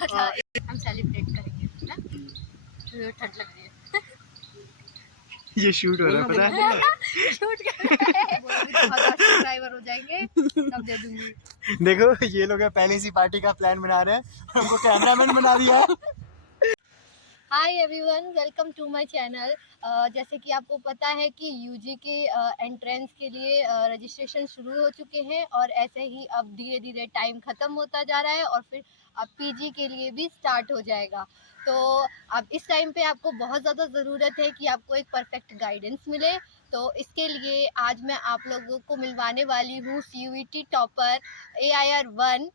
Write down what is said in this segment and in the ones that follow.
अच्छा हम सेलिब्रेट करेंगे ना, तो ठंड लग रही है। ये शूट हो रहा है पता है? शूट कर रहे हैं। बोलो भी 1000 सब्सक्राइबर हो जाएंगे तब दे दूंगी। देखो ये लोग पहले सी पार्टी का प्लान बना रहे हैं, हमको कैमरामैन बना दिया है। Hi everyone, welcome to my channel. जैसे कि आपको पता है कि यूजी के एंट्रेंस के लिए रजिस्ट्रेशन शुरू हो चुके हैं और ऐसे ही अब धीरे धीरे टाइम ख़त्म होता जा रहा है और फिर अब पीजी के लिए भी स्टार्ट हो जाएगा। तो अब इस टाइम पे आपको बहुत ज़्यादा ज़रूरत है कि आपको एक परफेक्ट गाइडेंस मिले। तो इसके लिए आज मैं आप लोगों को मिलवाने वाली हूँ CUET टॉपर AIR1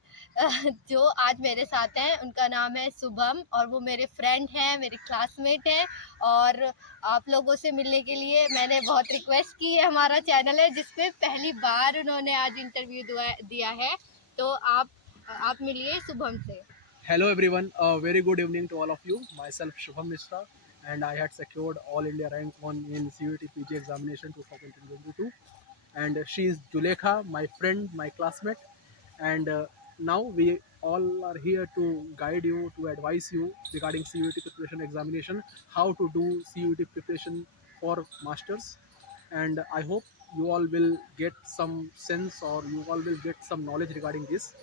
जो आज मेरे साथ हैं। उनका नाम है शुभम और वो मेरे फ्रेंड हैं, मेरे क्लासमेट हैं। और आप लोगों से मिलने के लिए मैंने बहुत रिक्वेस्ट की है। हमारा चैनल है जिसपे पहली बार उन्होंने आज इंटरव्यू दिया है। तो आप मिलिए शुभम से। Hello everyone, a very good evening to all of you. Myself Shubham Mishra, and I had secured All India Rank 1 in CUET PG examination 2022. And she is Julekha, my friend, my classmate. And now we all are here to guide you, to advise you regarding CUET preparation examination, how to do CUET preparation for masters. And I hope you all will get some sense or you all will get some knowledge regarding this.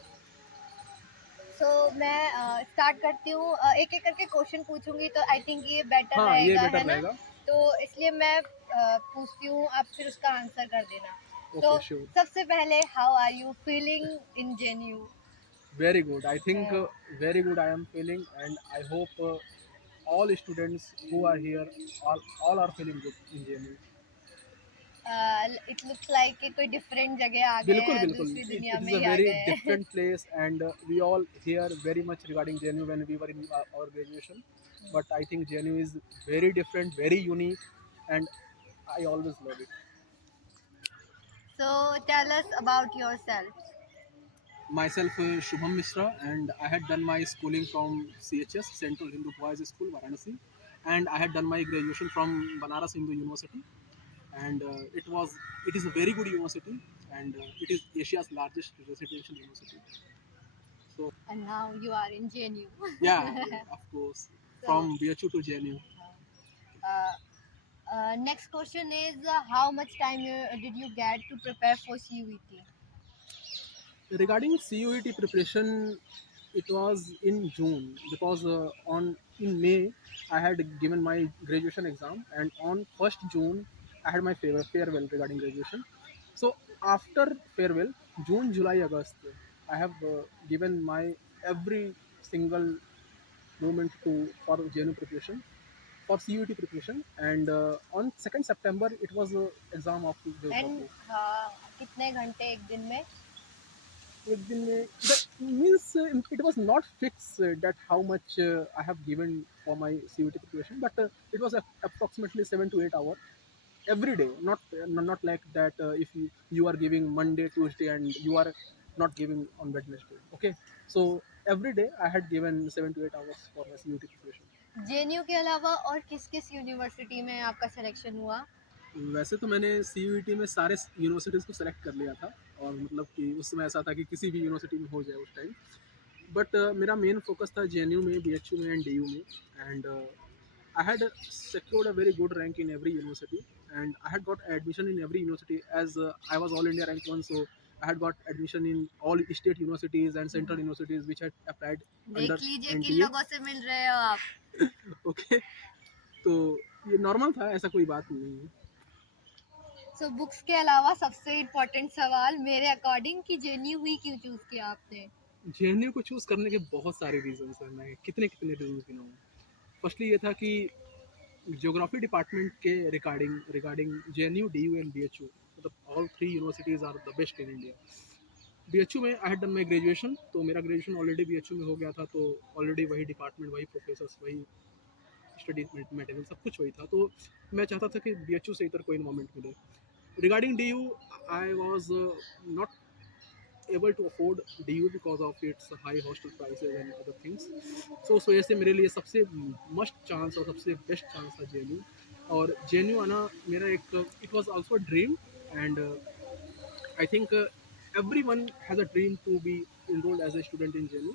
मैं start करती हूँ। एक एक करके question पूछूंगी तो I think ये better हाँ, ये रहेगा, बेटर है ना? रहेगा। तो इसलिए मैं पूछती हूँ, आप फिर उसका आंसर कर देना। तो Okay, sure. सबसे पहले, how are you feeling in JNU? Very good. I think very good I am feeling, and I hope all students who are here, all are feeling good in JNU. It looks like कि कोई different जगह आ गए बिल्कुल हैं, बिल्कुल दूसरी it, दुनिया it is में a ही आ very गए हैं। different place, and we all hear very much regarding JNU when we were in our graduation. But I think JNU is very different, very unique, and I always love it. So tell us about yourself. Myself Shubham Mishra, and I had done my schooling from CHS, Central Hindu Boys School, Varanasi, and I had done my graduation from Banaras Hindu University. And it is a very good university, and it is Asia's largest residential university. So and now you are in JNU। yeah, of course, from BHU to JNU. Next question is, how much time did you get to prepare for CUET? Regarding CUET preparation, it was in June because on in May I had given my graduation exam, and on 1st June I had my farewell regarding graduation. So after farewell, June, July, August, I have given my every single moment to for JNU preparation, for CUET preparation, and on 2nd September it was exam of and geography. कितने घंटे एक दिन में? It been that means it was not fixed that how much I have given for my CUT preparation, but it was approximately 7 to 8 hours every day. Not like that if you are giving Monday, Tuesday, and you are not giving on Wednesday. Okay, so every day I had given 7 to 8 hours for my CUT preparation. JNU के अलावा और किस किस university में आपका selection हुआ? वैसे तो मैंने CUET में सारे यूनिवर्सिटीज़ को सेलेक्ट कर लिया था, और मतलब कि उस समय ऐसा था कि किसी भी यूनिवर्सिटी में हो जाए उस टाइम। बट मेरा मेन फोकस था JNU में, BHU में, एंड DU में, and I had secured a very good rank in every university, and I had got admission in every university as I was all India rank 1, so I had got admission in all state universities and central universities which had applied under देख लीजिए किन NTA. लोगों से मिल रहे हो आप। Okay, तो ये नॉर्मल था, ऐसा कोई बात नहीं है। सो बुक्स के अलावा सबसे इम्पोर्टेंट सवाल मेरे अकॉर्डिंग कि JNU ही क्यों चूज किया आपने? JNU को चूज़ करने के बहुत सारे रीजंस हैं, मैं कितने कितने रीजंस गिनाऊँ। फर्स्टली ये था कि ज्योग्राफी डिपार्टमेंट के regarding JNU, DU and BHU, मतलब all three universities are the best in India. BHU में I had done my graduation, तो मेरा ग्रेजुएशन ऑलरेडी BHU में हो गया था, तो ऑलरेडी वही डिपार्टमेंट, वही प्रोफेसर्स, वही स्टडी मटेरियल, सब कुछ वही था, तो मैं चाहता था कि BHU से इधर कोई इन्वॉल्वमेंट मिले। Regarding DU, I was not able to afford DU because of its high hostel prices and other things. So ऐसे मेरे लिए सबसे मस्ट चांस और सबसे बेस्ट चांस था JNU, और JNU आना मेरा एक, it was also a dream, and I think everyone has a dream to be enrolled as a student in JNU.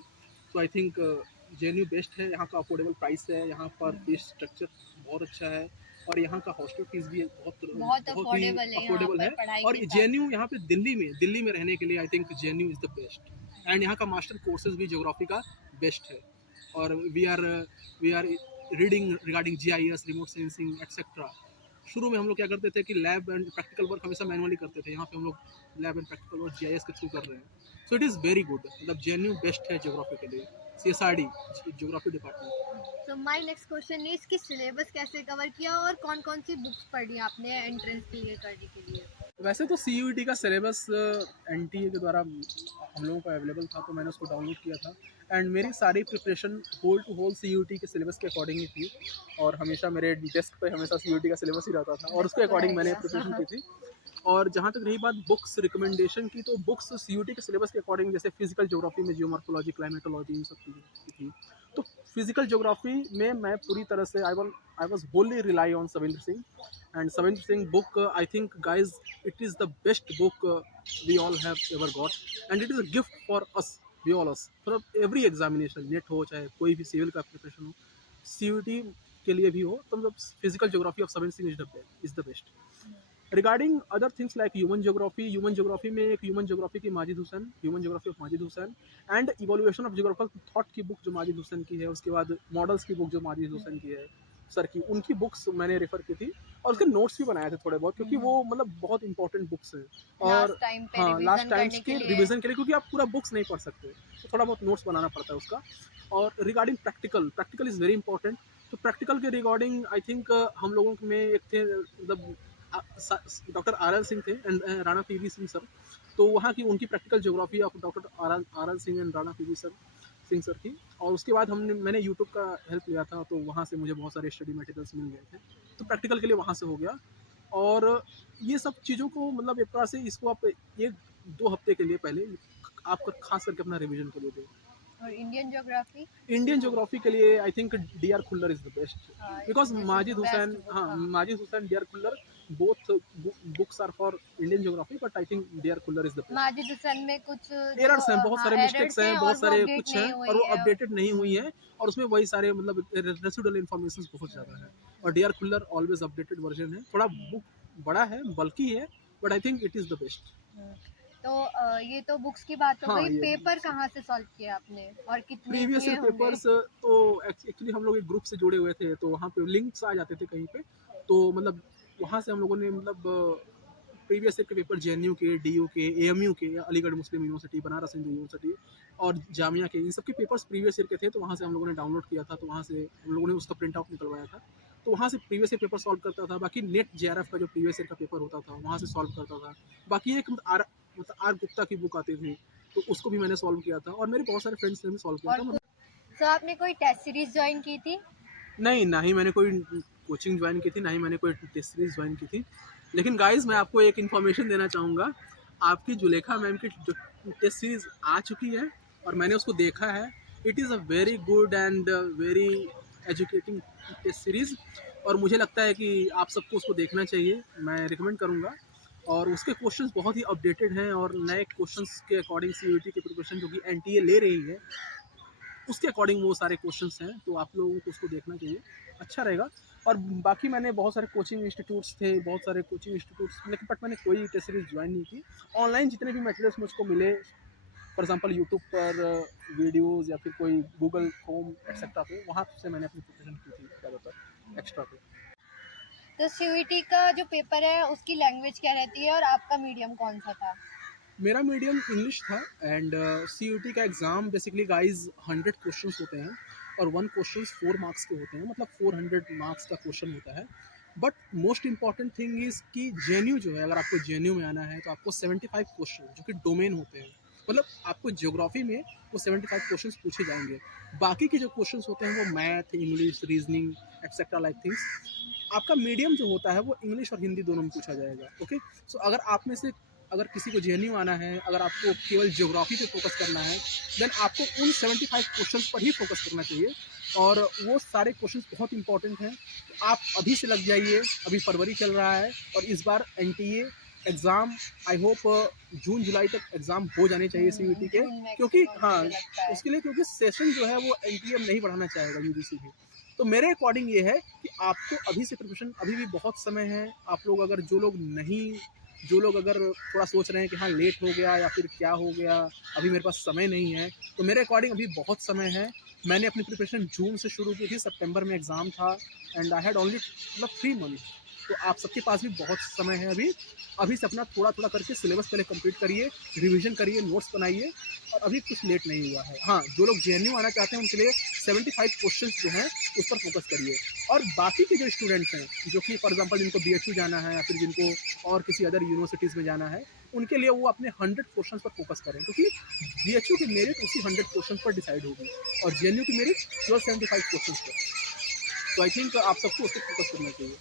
So I think JNU best है, यहाँ का अफोर्डेबल प्राइस है, यहाँ पर फीस स्ट्रक्चर बहुत अच्छा है और यहाँ का हॉस्टल फीस भी बहुत बहुत बहुत ही अफोर्डेबल है यहाँ अफोर्डेबल पर है। पढ़ाई और के साथ। JNU यहाँ पे दिल्ली में रहने के लिए I think JNU is the best. And यहाँ का मास्टर कोर्सेज भी ज्योग्राफी का बेस्ट है। और we are reading regarding GIS, remote sensing etcetera. शुरू में हम लोग क्या करते थे कि लैब एंड प्रैक्टिकल वर्क हमेशा मैनुअली करते थे, यहाँ पे हम लोग lab and practical work GIS के थ्रू कर रहे हैं। So it is very good, मतलब JNU बेस्ट है ज्योग्राफी के लिए, CSRD ज्योग्राफी डिपार्टमेंट। तो माय नेक्स्ट क्वेश्चन इज कि सिलेबस कैसे कवर किया और कौन कौन सी बुक्स पढ़ी आपने एंट्रेंस क्लियर करने के लिए? वैसे तो CUET का सिलेबस NTA के द्वारा हम लोगों को अवेलेबल था, तो मैंने उसको डाउनलोड किया था। एंड मेरी सारी preparation whole to whole CUET के सिलेबस के अकॉर्डिंग ही थी और हमेशा मेरे डेस्क पे हमेशा CUET का सिलेबस ही रहता था और उसके अकॉर्डिंग मैंने प्रिपरेशन की थी। और जहाँ तक रही बात बुक्स रिकमेंडेशन की, तो बुक्स CUET के सिलेबस के अकॉर्डिंग, जैसे फिजिकल ज्योग्राफी में जियोमॉर्फोलॉजी, क्लाइमेटोलॉजी, इन सब चीज़ों की थी। तो फिजिकल ज्योग्राफी में मैं पूरी तरह से I was wholly rely on Savindra Singh. And Savindra Singh book, I think guys, it is the best book we all have ever got and it is a gift for us, we all us, for every examination, NET हो चाहे कोई भी civil का preparation हो, CUET के लिए भी हो, तो मतलब physical geography of Savindra Singh is the best. Regarding other things like human geography में एक ह्यूमन ज्योग्राफी की Majid Hussain, human geography of Majid Hussain and evolution of geographical thought की बुक जो माजिद हुसैन की है, उसके बाद मॉडल्स की बुक जो माजिद हुसैन की है सर की, उनकी बुक्स मैंने रेफर की थी और उसके नोट्स भी बनाए थे थोड़े बहुत, क्योंकि वो मतलब बहुत इंपॉर्टेंट बुक्स हैं। और लास्ट टाइम पे हाँ, लास्ट रिवीजन टाइम्स करने के के लिए। रिविजन के लिए, क्योंकि आप पूरा बुक्स नहीं पढ़ सकते, तो थोड़ा बहुत नोट्स बनाना पड़ता है उसका। और regarding practical is very important. तो प्रैक्टिकल के रिगार्डिंग आई थिंक हम लोगों में एक थे, मतलब डॉक्टर RL सिंह थे and Rana PV Singh sir. तो वहाँ की उनकी practical geography of doctor RL Singh and Rana PV Singh sir की। और उसके बाद मैंने यूट्यूब का हेल्प लिया था, तो वहाँ से मुझे बहुत सारे स्टडी मटेरियल्स मिल गए थे, तो प्रैक्टिकल के लिए वहाँ से हो गया। और ये सब चीज़ों को मतलब एक तरह से इसको आप 1-2 हफ्ते के लिए पहले आप खास करके अपना रिवीजन के लिए दें। और इंडियन ज्योग्राफी? इंडियन ज्योग्राफी के लिए I think DR Khullar is the best, because this is Majid the Husain, best book. हाँ, Majid Husain, DR Khullar, both books are for Indian geography, but I think DR Khullar is the best. Majid Husain में कुछ errors हैं, बहुत हाँ सारे mistakes errors हैं, हैं और बहुत वो सारे अपडेट कुछ हैं नहीं और हुई वो है। अपडेटेड नहीं हुई है, और उसमें वही सारे मतलब रेसिडुअल इन्फॉर्मेशन बहुत ज़्यादा है। और DR Khullar always updated version है, थोड़ा बुक बड़ा है, बल्कि है, but I think it is the best. तो ये तो बुक्स की बात हो हाँ, गई। ये पेपर कहाँ से सॉल्व किया आपने और कितने प्रीवियस किए ईयर होंगे? पेपर्स, तो एक्चुअली हम लोग एक ग्रुप से जुड़े हुए थे, तो वहाँ पे लिंक्स आ जाते थे कहीं पे, तो मतलब वहाँ से हम लोगों ने मतलब प्रीवियस ईयर के पेपर JNU के, DU के, AMU के, अलीगढ़ मुस्लिम यूनिवर्सिटी, बनारस हिंदू यूनिवर्सिटी और जामिया के, इन सब के पेपर्स प्रीवियस ईयर के थे, तो वहाँ से हम लोगों ने डाउनलोड किया था, तो वहाँ से हम लोगों ने उसका प्रिंट आउट निकलवाया था, तो वहाँ से प्रीवियस ईयर पेपर सॉल्व करता था। बाकी नेट JRF का जो प्रीवियस ईयर का पेपर होता था, वहाँ से सॉल्व करता था। बाकी एक आर गुप्ता की बुक आती थी, तो उसको भी मैंने सॉल्व किया था और मेरे बहुत सारे फ्रेंड्स ने भी सॉल्व किया और था। तो आपने कोई टेस्ट सीरीज ज्वाइन की थी? नहीं, ना ही मैंने कोई कोचिंग ज्वाइन की थी, ना ही मैंने कोई टेस्ट सीरीज ज्वाइन की थी। लेकिन गाइस, मैं आपको एक इन्फॉर्मेशन देना चाहूँगा, आपकी जुलेखा मैम की जो टेस्ट सीरीज आ चुकी है और मैंने उसको देखा है, it is a very good and very educating test series, और मुझे लगता है कि आप सबको उसको देखना चाहिए, मैं रिकमेंड करूँगा। और उसके क्वेश्चंस बहुत ही अपडेटेड हैं और नए क्वेश्चंस के अकॉर्डिंग CUET की प्रिपरेशन जो कि NTA ले रही है, उसके अकॉर्डिंग वो सारे क्वेश्चंस हैं, तो आप लोगों को उसको देखना चाहिए, अच्छा रहेगा। और बाकी मैंने बहुत सारे कोचिंग इंस्टीट्यूट्स थे, बहुत सारे कोचिंग इंस्टीट्यूट्स, लेकिन बट मैंने कोई टेस्ट सीरीज ज्वाइन नहीं की। ऑनलाइन जितने भी मटेरियल्स मुझको मिले, फॉर एग्जांपल यूट्यूब पर वीडियोज़ या फिर कोई गूगल क्रोम एक्सेट्रा पे, वहाँ से मैंने अपनी प्रिपरेशन की थी ज़्यादातर एक्स्ट्रा पे। तो CUET का जो पेपर है उसकी लैंग्वेज क्या रहती है और आपका मीडियम कौन सा था? मेरा मीडियम इंग्लिश था एंड CUET का एग्ज़ाम बेसिकली गाइज 100 क्वेश्चंस होते हैं और 1 क्वेश्चन 4 मार्क्स के होते हैं, मतलब 400 मार्क्स का क्वेश्चन होता है। But most important thing is कि JNU जो है, अगर आपको JNU में आना है तो आपको 75 क्वेश्चन जो कि डोमेन होते हैं, मतलब आपको ज्योग्राफी में वो 75 क्वेश्चन पूछे जाएंगे। बाकी के जो क्वेश्चन होते हैं वो math, English, reasoning etcetera like things. आपका मीडियम जो होता है वो इंग्लिश और हिंदी दोनों में पूछा जाएगा। ओके, सो अगर किसी को JNU आना है, अगर आपको केवल ज्योग्राफी पे फोकस करना है, देन आपको उन 75 क्वेश्चंस पर ही फोकस करना चाहिए और वो सारे क्वेश्चंस बहुत इंपॉर्टेंट हैं। तो आप अभी से लग जाइए, अभी फरवरी चल रहा है और इस बार NTA एग्ज़ाम आई होप जून जुलाई तक एग्ज़ाम हो जाने चाहिए CUET के, जून में क्योंकि मुझे हाँ लगता है। उसके लिए, क्योंकि सेशन जो है वो NTM नहीं बढ़ाना चाहेगा UGC भी। तो मेरे अकॉर्डिंग ये है कि आपको अभी से प्रिपरेशन, अभी भी बहुत समय है। आप लोग अगर जो लोग अगर थोड़ा सोच रहे हैं कि हाँ लेट हो गया या फिर क्या हो गया, अभी मेरे पास समय नहीं है, तो मेरे अकॉर्डिंग अभी बहुत समय है। मैंने अपनी प्रिपरेशन जून से शुरू की थी, सितंबर में एग्ज़ाम था एंड आई हैड ओनली मतलब 3 मंथ। तो आप सबके पास भी बहुत समय है अभी से अपना थोड़ा थोड़ा करके सिलेबस पहले कंप्लीट करिए, रिवीजन करिए, नोट्स बनाइए, और अभी कुछ लेट नहीं हुआ है। हाँ, जो लोग JNU आना चाहते हैं उनके लिए 75 क्वेश्चंस जो हैं उस पर फोकस करिए। और बाकी के जो स्टूडेंट्स हैं जो कि फॉर एग्जांपल जिनको BHU जाना है या फिर जिनको और किसी अदर यूनिवर्सिटीज़ में जाना है, उनके लिए वो अपने 100 क्वेश्चंस पर फोकस करें, क्योंकि BHU की मेरिट उसी 100 क्वेश्चंस पर डिसाइड होगी और JNU की मेरिट केवल 75 क्वेश्चंस पर। तो आई थिंक आप सबको उस पर फोकस करना चाहिए।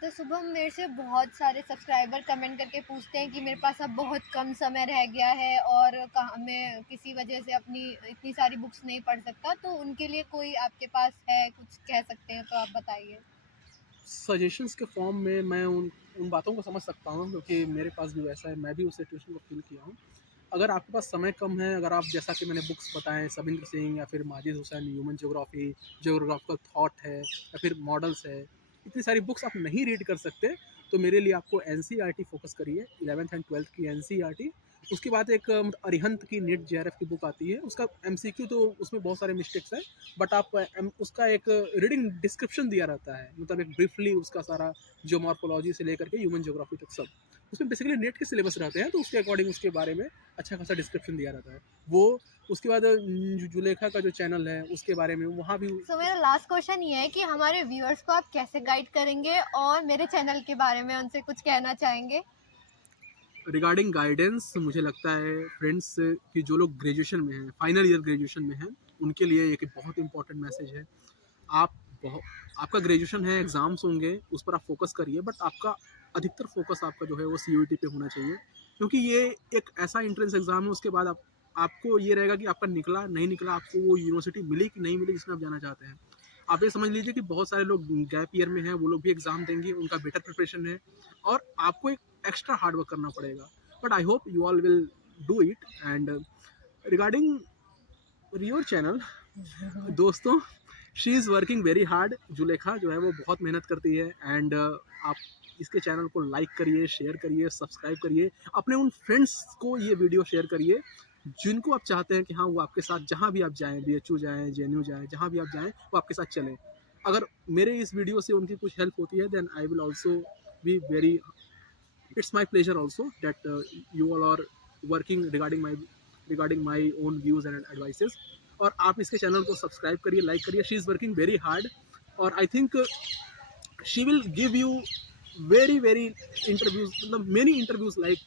तो शुभम, मेरे से बहुत सारे सब्सक्राइबर कमेंट करके पूछते हैं कि मेरे पास अब बहुत कम समय रह गया है और कहाँ मैं किसी वजह से अपनी इतनी सारी बुक्स नहीं पढ़ सकता, तो उनके लिए कोई आपके पास है, कुछ कह सकते हैं तो आप बताइए। सजेशंस के फॉर्म में मैं उन बातों को समझ सकता हूँ, क्योंकि मेरे पास भी वैसा है, मैं भी उस सिचुएशन को फील किया हूँ। अगर आपके पास समय कम है, अगर आप जैसा कि मैंने बुक्स बताएं, सबिंद्र सिंह या फिर Majid Hussain, human geography, geographical thought है या फिर मॉडल्स है, इतनी सारी बुक्स आप नहीं रीड कर सकते, तो मेरे लिए आपको NCERT फोकस करिए, 11th एंड 12th की NCERT। उसके बाद एक अरिहंत की नीट JRF की बुक आती है, उसका MCQ तो उसमें बहुत सारे मिस्टेक्स हैं, बट आप उसका एक रीडिंग डिस्क्रिप्शन दिया रहता है, मतलब एक ब्रीफली उसका सारा जो मॉर्फोलॉजी से लेकर के ह्यूमन ज्योग्राफी तक सब उसमें बेसिकली नेट के सिलेबस रहते हैं, तो उसके अकॉर्डिंग उसके बारे में अच्छा खासा डिस्क्रिप्शन दिया रहता है वो। उसके बाद जुलेखा का जो चैनल है उसके बारे में वहाँ भी। सो मेरा लास्ट क्वेश्चन ये है कि हमारे व्यूअर्स को आप कैसे गाइड करेंगे और मेरे चैनल के बारे में उनसे कुछ कहना चाहेंगे। रिगार्डिंग गाइडेंस, मुझे लगता है फ्रेंड्स कि जो लोग ग्रेजुएशन में हैं, फाइनल ईयर ग्रेजुएशन में हैं, उनके लिए एक बहुत इंपॉर्टेंट मैसेज है। आप बहुत आपका ग्रेजुएशन है, एग्ज़ाम्स होंगे, उस पर आप फोकस करिए, बट आपका अधिकतर फोकस आपका जो है वो CUET पे होना चाहिए, क्योंकि ये एक ऐसा एंट्रेंस एग्ज़ाम है। उसके बाद आपको ये रहेगा कि आपका निकला नहीं निकला, आपको वो यूनिवर्सिटी मिली कि नहीं मिली जिसमें आप जाना चाहते हैं। आप ये समझ लीजिए कि बहुत सारे लोग गैप ईयर में हैं, वो लोग भी एग्ज़ाम देंगे, उनका बेटर प्रिपरेशन है और आपको एक एक्स्ट्रा हार्ड वर्क करना पड़ेगा, but I hope you all will do it. And regarding your channel, दोस्तों, she is working very hard. Zulekha जो है वो बहुत मेहनत करती है एंड आप इसके चैनल को लाइक करिए, शेयर करिए, सब्सक्राइब करिए, अपने उन फ्रेंड्स को ये वीडियो शेयर करिए जिनको आप चाहते हैं कि हाँ वो आपके साथ जहाँ भी आप जाएँ, BHU जाएँ, JNU जाएँ, जहाँ भी आप जाएँ वो आपके साथ चलें। अगर मेरे इस वीडियो से उनकी कुछ हेल्प होती है, then I will also be very, it's my pleasure also that you all are working regarding my own views and advices। और आप इसके चैनल को सब्सक्राइब करिए, लाइक करिए। She is working very hard और I think she will give you very interviews, मतलब many interviews like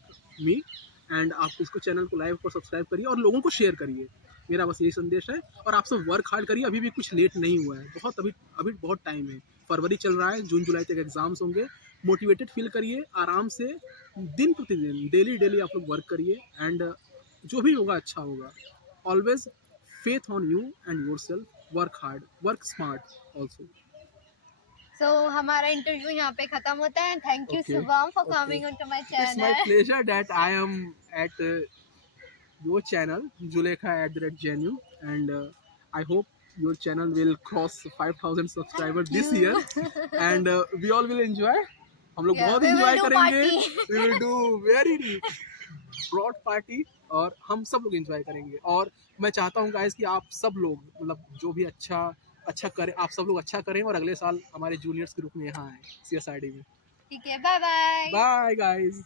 me. And आप इसको चैनल को लाइक और सब्सक्राइब करिए और लोगों को शेयर करिए, मेरा बस यही संदेश है। और आप सब वर्क हार्ड करिए, अभी भी कुछ लेट नहीं हुआ है, बहुत अभी बहुत टाइम है, फरवरी चल रहा है, जून जुलाई तक एग्जाम्स होंगे। मोटिवेटेड फील करिए, आराम से दिन प्रतिदिन डेली आप लोग वर्क करिए एंड जो भी होगा अच्छा होगा। Always faith on you and yourself, work hard, work smart also। सो हमारा इंटरव्यू यहाँ पे खत्म होता है। Thank you Shubham for coming on to my It's my channel. pleasure that I am at your channel, Julekha@JNU, and I hope your channel will cross 5,000 subscribers this year, and we all will enjoy। हम लोग बहुत we will enjoy do करेंगे। party। We will do very broad party और हम सब लोग enjoy करेंगे। और मैं चाहता हूँ गाइस कि आप सब लोग मतलब जो भी अच्छा करें, आप सब लोग अच्छा करें और अगले साल हमारे जूनियर्स के रूप में यहाँ आए CSRD में। ठीक है, बाय बाय। Bye guys.